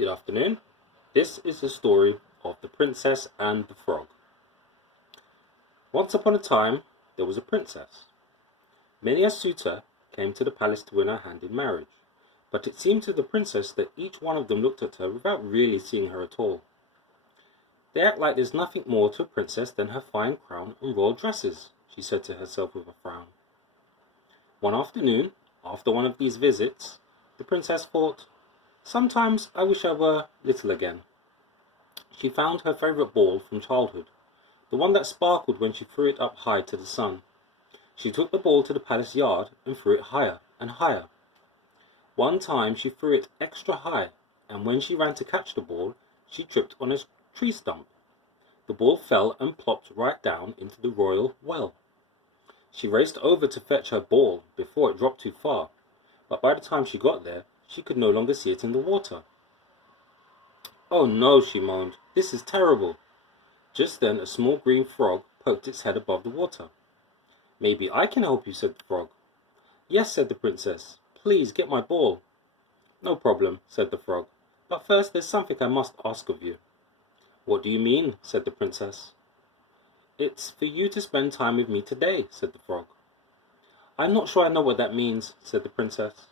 Good afternoon. This is the story of the Princess and the Frog. Once upon a time, there was a princess. Many a suitor came to the palace to win her hand in marriage, but it seemed to the princess that each one of them looked at her without really seeing her at all. They act like there's nothing more to a princess than her fine crown and royal dresses, she said to herself with a frown. One afternoon, after one of these visits, the princess thought, "Sometimes I wish I were little again." She found her favourite ball from childhood, the one that sparkled when she threw it up high to the sun. She took the ball to the palace yard and threw it higher and higher. One time she threw it extra high, and when she ran to catch the ball, she tripped on a tree stump. The ball fell and plopped right down into the royal well. She raced over to fetch her ball before it dropped too far, but by the time she got there, she could no longer see it in the water. "Oh no," she moaned, "this is terrible." Just then a small green frog poked its head above the water. "Maybe I can help you," said the frog. "Yes," said the princess. "Please get my ball." "No problem," said the frog. "But first there's something I must ask of you." "What do you mean?" said the princess. "It's for you to spend time with me today," said the frog. "I'm not sure I know what that means," said the princess.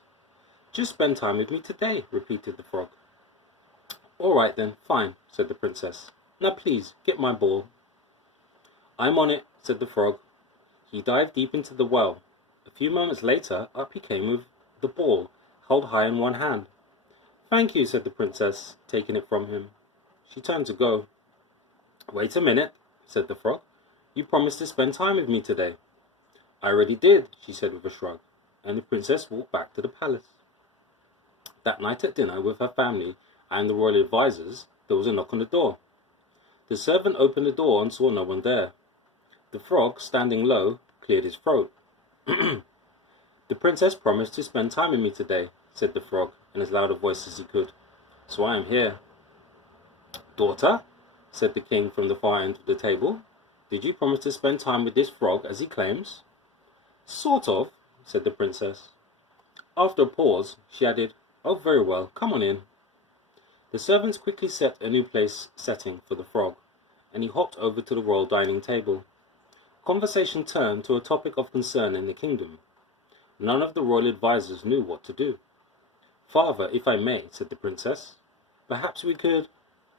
"Just spend time with me today," repeated the frog. "All right then, fine," said the princess. "Now please, get my ball." "I'm on it," said the frog. He dived deep into the well. A few moments later, up he came with the ball, held high in one hand. "Thank you," said the princess, taking it from him. She turned to go. "Wait a minute," said the frog. "You promised to spend time with me today." "I already did," she said with a shrug, and the princess walked back to the palace. That night at dinner with her family and the royal advisors, there was a knock on the door. The servant opened the door and saw no one there. The frog, standing low, cleared his throat. "The princess promised to spend time with me today," said the frog in as loud a voice as he could, "so I am here." "Daughter," said the king from the far end of the table, "did you promise to spend time with this frog as he claims?" "Sort of," said the princess. After a pause, she added, "Oh, very well, come on in." The servants quickly set a new place setting for the frog, and he hopped over to the royal dining table. Conversation turned to a topic of concern in the kingdom. None of the royal advisors knew what to do. "Father, if I may," said the princess, "perhaps we could—"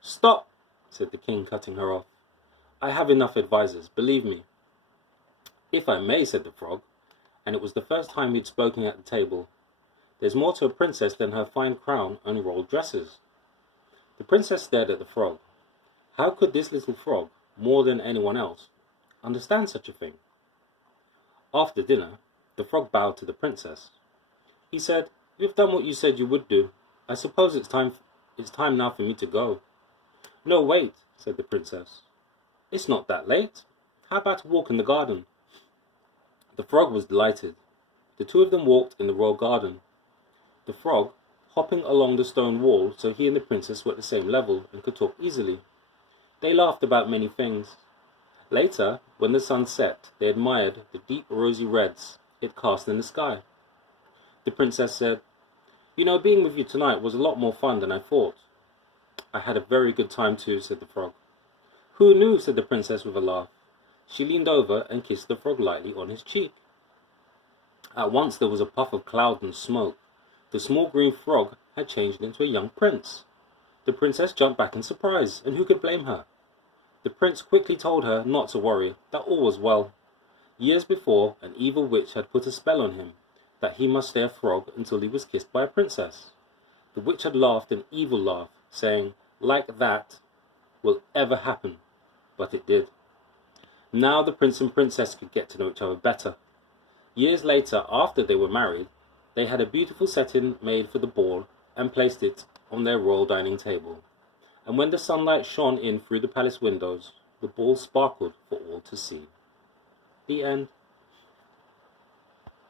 "Stop!" said the king, cutting her off. "I have enough advisors, believe me." "If I may," said the frog, and it was the first time he'd spoken at the table, "there's more to a princess than her fine crown and royal dresses." The princess stared at the frog. How could this little frog, more than anyone else, understand such a thing? After dinner, the frog bowed to the princess. He said, "You've done what you said you would do. I suppose it's time now for me to go." "No, wait," said the princess. "It's not that late. How about a walk in the garden?" The frog was delighted. The two of them walked in the royal garden. The frog, hopping along the stone wall so he and the princess were at the same level and could talk easily. They laughed about many things. Later, when the sun set, they admired the deep rosy reds it cast in the sky. The princess said, "You know, being with you tonight was a lot more fun than I thought." "I had a very good time too," said the frog. "Who knew?" said the princess with a laugh. She leaned over and kissed the frog lightly on his cheek. At once there was a puff of cloud and smoke. The small green frog had changed into a young prince. The princess jumped back in surprise, and who could blame her? The prince quickly told her not to worry, that all was well. Years before, an evil witch had put a spell on him, that he must stay a frog until he was kissed by a princess. The witch had laughed an evil laugh, saying, "Like that will ever happen," but it did. Now the prince and princess could get to know each other better. Years later, after they were married, they had a beautiful setting made for the ball and placed it on their royal dining table. And when the sunlight shone in through the palace windows, the ball sparkled for all to see. The end.